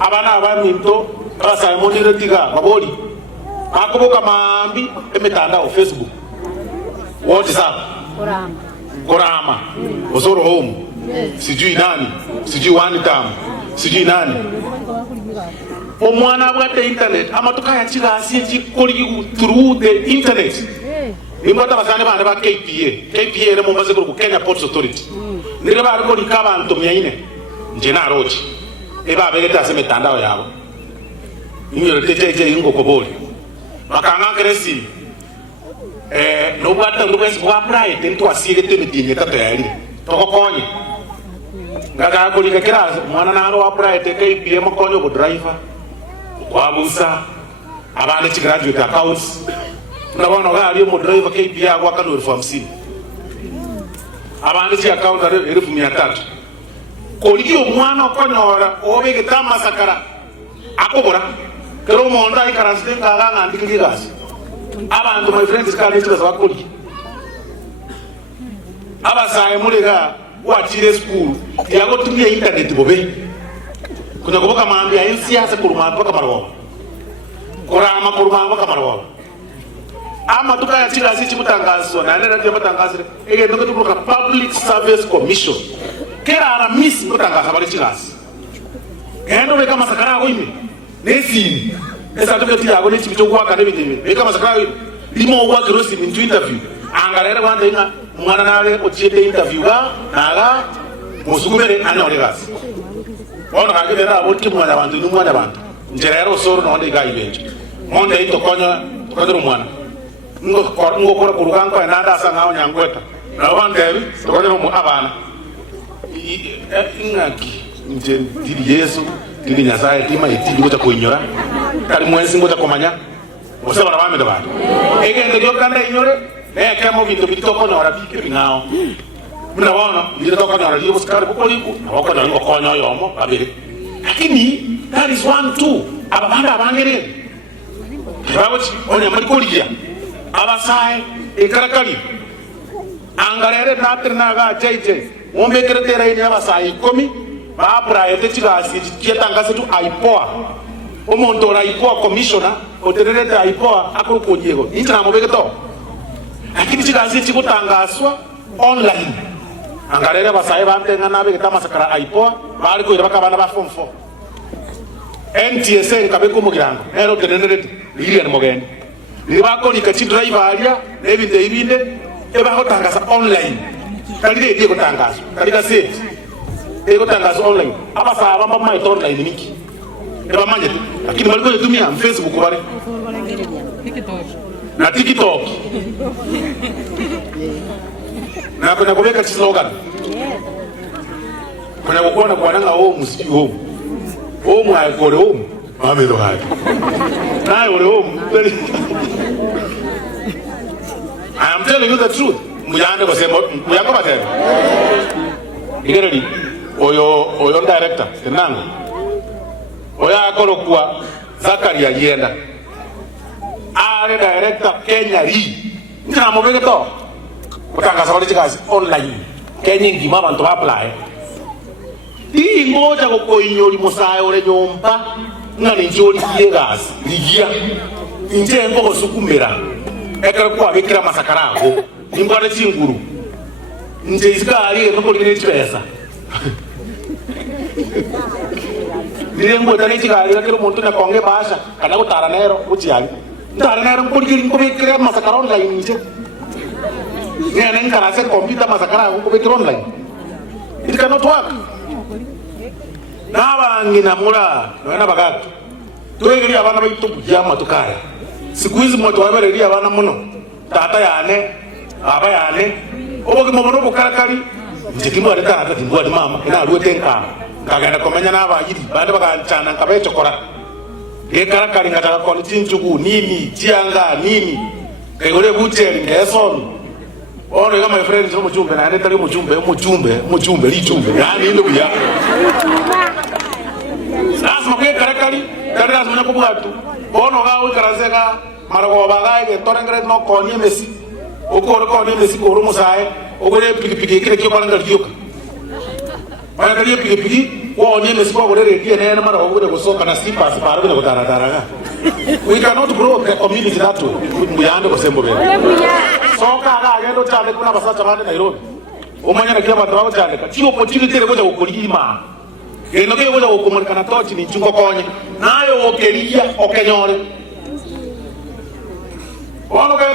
abana abaminto basa monire tiga baboli akoboka mambi emetandao Facebook WhatsApp Korama Osoro Home sijui nani sijui one time sijui nani omwana abwate internet amatuka ya chigasi chikoli through the internet Nimota basane bane ba KPA re mumbaze ku Kenya Ports Authority nire ba ko likaba ntomya ine nje na road eba begeta se metandao yabo inyo teteje ingo koboli bakanga kresi no bwata ndo bwese kwa pride ntwa asige te midinye tato yali tokokonye ngaga ko likakira mwana na wa pride KPA makonyo ku driver kwa busa abane chi graduate accounts Nabona gali mo driver KPA kwa kano 50 abandi ci account ari 1300 kolikio mwana okonyora obege tamasakara akobora kero monda ikarasite nganga ndikigasi abantu my friends kali chika zakoli abasaye mulega watire school yago tumia internet bobe kuna kuboka mambi ya siasa kuruma mpaka marwa kurama mpaka marwa ama tukaya chila si chimutangazo na nenda ndio matangazo ege ndo tubuka Public Service Commission kera ara miss mutangaza bali chilasi endo beka masakara ko ime nesini esa tuketi yago ni chibicho kwa kana bidebe beka masakara limo wa grosi in interview angalera kwanda ina mwana nale ochiete interview ga naga musugumere ana olegasi ona kagera aboti mwana bantu ni mwana bantu njerero soro no ndi ga ibenje monde ito konya kodero mwana ngo kora kurukanko enanda sanga onyangweta na bandebi tokone mu abana ingaki nje diri Yesu diri nyasaye tima itindi gota kuinyora kali mwensi ngota komanya osaba nabame ndabana egende jokanda inyore ne kemo bintu bitoko na rabike bingao muna wana ndire toka na radio skari bukoliku abako na ngo konyo yomo babiri lakini that is 1 2 abanda abangere bawochi onya marikolia abasaye ekarakali angarere natri naga jeje mombe keretera ini abasaye 10 ba praete chigasi chietangase tu aipoa omonto ra aipoa commissioner oterere aipoa akulukunyego intra mobeke to lakini chigasi chikutangaswa online angarere abasaye bantenga nabe kitamasakara aipoa bali ko irabaka bana ba form 4 NTSA nkabeko mugirango ero terere lilian mogende Libako ni kachi driver alia, nebinde ibinde, eba ho tangaza online. Kalide edi ko tangaza, kalida set. Ego tangaza online. Aba sa aba mama ito online niki. Eba manje, lakini maliko yetumia Facebook bale. Na TikTok. Na kuna kubeka slogan. Kuna kuona kwa nanga home si home. Home ay kore home. Mame do hai. Nai ore home. I am telling you the truth. Muyande ko sembo, muyanga batebe. Igereri oyo director tenango. Oya akolo kwa Zakaria yenda. Are director Kenya ri. Ntina mobeke to. Kutangaza bali chikazi online. Kenya ngima abantu apply. Di ngoja ko inyoli musaye ore nyomba. Ngani njoli kiyegas. Ligia. Inje ngo sukumera. Ekara kwa bikira masakarago. Nimbare chinguru. Nje isikari ko kuli pesa. Nirengo tani chikali lakini muntu na konge basha kana kutara nero kuchiali. Ndara nero kuli ko bikira masakara online nje. Ngene ngara se computer masakara ko bikira online. It cannot work. Naba ngina mura na bagatu. Tuegeri abana baitu kujama tukaya. Siku hizi mtu wabereria abana muno. Tata yane, aba yane. Oboge mobono bukarakali. Ntikimbo aleta ata timbo adi mama ina aluetenka. Kagenda komenya na abagiri bande bakancana kabe chokora. Ge karakali ngataka koni tinchugu nini, chianga nini. Kegole bucheri ngeson. Ono kama my friends no mujumbe na aneta mujumbe lichumbe. Yani ndo buya. Lazima kwe karakali, kari lazima nyakubwatu. Ono ga ukarazeka marago bagaye ke torengre no konye mesi. Okoro konye mesi ko rumu sae, ogore pigi kire kyo balanga kyoka. Bana kariye pigi woni mesipo gorere die nene mara ogure gusoka na sipas para bino gutarataraga. We cannot grow the community that way. Muyande gosembo bere. Soka aga agendo chale kuna basacha bande Nairobi. Umanya na kila bantu babo chale ka. Chi opportunity re goja ukulima. Gendo ke goja ukumulika na tochi ni chungo konye. Nayo okeria okenyore. Ono ga